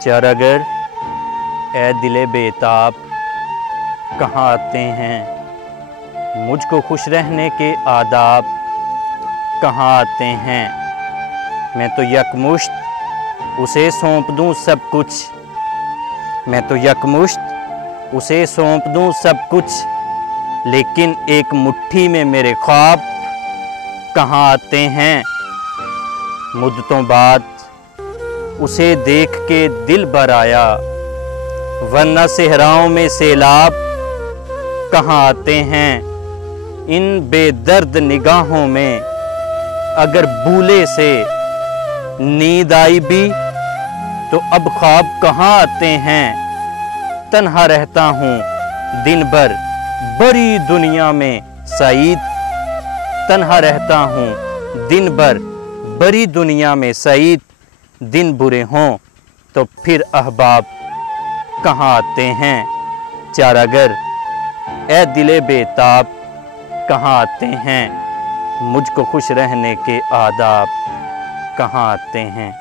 चारागर ए दिले बेताब कहाँ आते हैं, मुझको खुश रहने के आदाब कहाँ आते हैं। मैं तो यकमुश्त उसे सौंप दूँ सब कुछ, मैं तो यकमुश्त उसे सौंप दूँ सब कुछ, लेकिन एक मुट्ठी में मेरे ख्वाब कहाँ आते हैं। मुद्दतों बाद उसे देख के दिल भर आया, वरना सहराओं में सैलाब कहाँ आते हैं। इन बेदर्द निगाहों में अगर भूले से नींद आई भी तो अब ख्वाब कहाँ आते हैं। तन्हा रहता हूँ दिन भर बड़ी दुनिया में सईद, तन्हा रहता हूँ दिन भर बड़ी दुनिया में सईद। दिन बुरे हों तो फिर अहबाब कहाँ आते हैं। चारागर ए दिले बेताब कहाँ आते हैं, मुझको खुश रहने के आदाब कहाँ आते हैं।